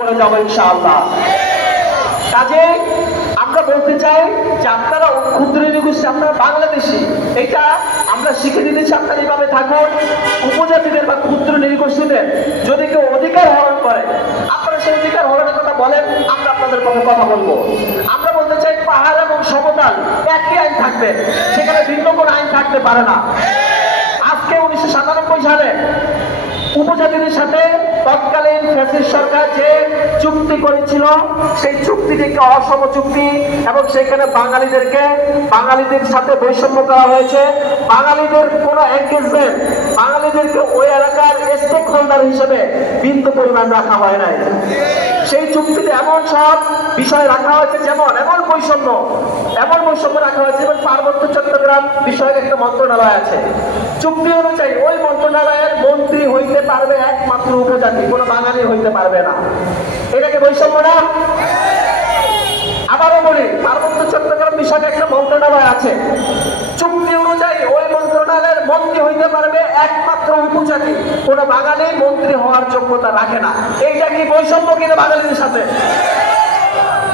করে যাব ইনশাআল্লাহ। কাজে আমরা বলতে চাই যে আপনারা ক্ষুদ্র নৃগোষ্ঠী, আপনারা বাংলাদেশি, এটা আমরা শিখে দিতেছি আপনারা এইভাবে থাকুন। উপজাতিদের বা ক্ষুদ্র নৃগোষ্ঠীদের যদি কেউ অধিকার হরণ করে, আপনারা সেই অধিকার হরণের কথা বলেন, আমরা আপনাদের পক্ষে কথা বলবো। আমরা বলতে চাই পাহাড় এবং সমতল একই আইন থাকবে, সেখানে ভিন্ন কোনো আইন থাকতে পারে না। আজকে 1997 সালে উপজাতিদের সাথে তৎকালীন ফ্যাসিস্ট সরকার যে চুক্তি করেছিল, সেই চুক্তিটিকে অসম চুক্তি এবং সেখানে বাঙালিদের সাথে বৈষম্য করা হয়েছে। বাঙালিদের কোনো এনগেজমেন্ট, বাঙালিদেরকে ওই এলাকার স্টেক হোল্ডার হিসেবে বিন্দু পরিমাণ রাখা হয় নাই। সেই চুক্তিতে এমন সব বিষয় রাখা হয়েছে, যেমন এমন বৈষম্য রাখা হয়েছে, যেমন পার্বত্য চট্টগ্রাম বিষয়ক একটা মন্ত্রণালয় আছে। চুক্তি অনুযায়ী ওই মন্ত্রণালয়ের মন্ত্রী হইতে পারবে একমাত্র উপজাতি, কোনো বাঙালি হইতে পারবে না। এটাকে বৈষম্য না? আবারও বলি, পার্বত্য চট্টগ্রাম বিষয়ক একটা মন্ত্রণালয় আছে, চুক্তি অনুযায়ী ওই মন্ত্রণালয়ের মন্ত্রী হইতে পারবে একমাত্র উপজাতি, কোনো বাঙালি মন্ত্রী হওয়ার যোগ্যতা রাখে না। এইটা কি বৈষম্য কিনা বাঙালিদের সাথে?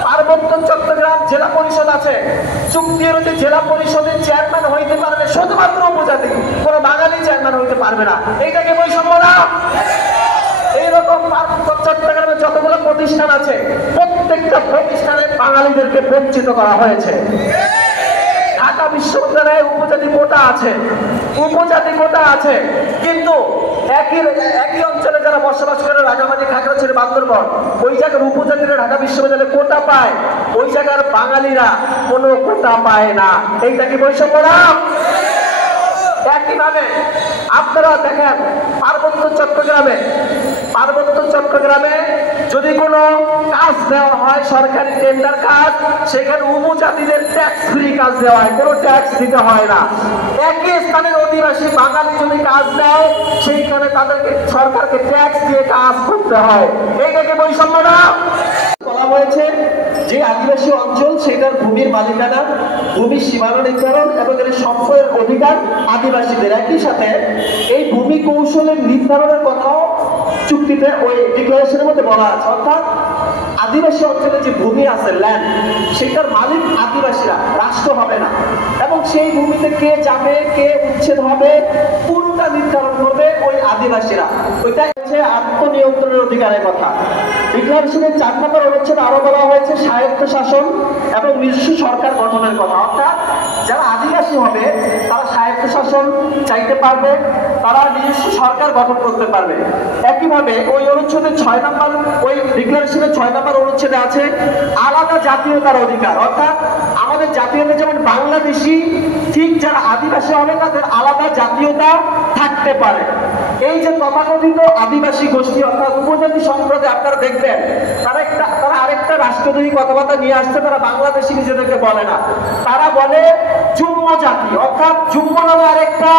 পার্বত্য চট্টগ্রাম জেলা পরিষদ আছে, চুক্তি অনুযায়ী জেলা পরিষদের চেয়ারম্যান হইতে পারবে শুধুমাত্র উপজাতি, কোনো বাঙালি চেয়ারম্যান হইতে পারবে না। এইটাকে বৈষম্য না? এইরকম পার্বত্য চট্টগ্রামে যতগুলো প্রতিষ্ঠান আছে, প্রত্যেকটা প্রতিষ্ঠানে বাঙালিদেরকে বঞ্চিত করা হয়েছে। ঢাকা বিশ্ববিদ্যালয়ে উপজাতি কোটা আছে, কিন্তু একই অঞ্চলে যারা বসবাস করে, রাঙামাটি, খাগড়াছড়ি, বান্দরবান, ওই জায়গার উপজাতিরা ঢাকা বিশ্ববিদ্যালয়ে কোটা পায়, ওই জায়গার বাঙালিরা কোনো কোটা পায় না। এইটা কি বৈষম্য না? একইভাবে আপনারা দেখেন, পার্বত্য চট্টগ্রামে যদি কোনো কাজ দেওয়া হয়, সরকারি টেন্ডার কাজ, সেখানে উপজাতিদের ট্যাক্স ফ্রি কাজ দেওয়া হয়, কোনো ট্যাক্স দিতে হয় না। একই স্থানের অধিবাসী বাঙালি যদি কাজ দেয়, সেইখানে তাদেরকে সরকারকে ট্যাক্স দিয়ে কাজ করতে হয়। এইটাকে বৈষম্য না? বলা হয়েছে যে আদিবাসী অঞ্চল, সেটার ভূমির মালিকানা, ভূমির সীমানা নির্ধারণ এবং এর সম্পদের অধিকার আদিবাসীদের। একই সাথে এই ভূমি কৌশলের নির্ধারণের কথাও চুক্তিতে, ওই ডিক্লারেশনের মধ্যে বলা আছে। অর্থাৎ আদিবাসী অঞ্চলে যে ভূমি আছে, ল্যান্ড, সেটার মালিক আদিবাসীরা, রাষ্ট্র হবে না। এবং সেই ভূমিতে কে যাবে, কে উচ্ছেদ হবে, পুরোটা নির্ধারণ করবে ওই আদিবাসীরা। ওইটা হচ্ছে আত্মনিয়ন্ত্রণের অধিকারের কথা। ডিক্লারেশনের 4 নম্বর অনুচ্ছেদে আরো বলা হয়েছে স্বায়ত্ত শাসন এবং নিজস্ব সরকার গঠনের কথা। অর্থাৎ যারা আদিবাসী হবে তারা স্বায়ত্ত শাসন চাইতে পারবে, তারা নিজস্ব সরকার গঠন করতে পারবে। একইভাবে ওই অনুচ্ছেদের 6 নম্বর, ওই ডিক্লারেশনের 6 নম্বর অনুচ্ছেদে আছে আলাদা জাতীয়তার অধিকার। অর্থাৎ আমাদের জাতীয়তা যেমন বাংলাদেশি, ঠিক যারা আদিবাসী হবে তাদের আলাদা জাতীয়তা থাকতে পারে। এই যে তথাকথিত আদিবাসী গোষ্ঠী অর্থাৎ উপজাতি সম্প্রদায়, আপনারা দেখবেন তারা আরেকটা রাষ্ট্রদ্রোহী কথাবার্তা নিয়ে আসছে। তারা বাংলাদেশি নিজেদেরকে বলে না, তারা বলে যুগ্ম জাতি, অর্থাৎ যুগ্ম নামে আরেকটা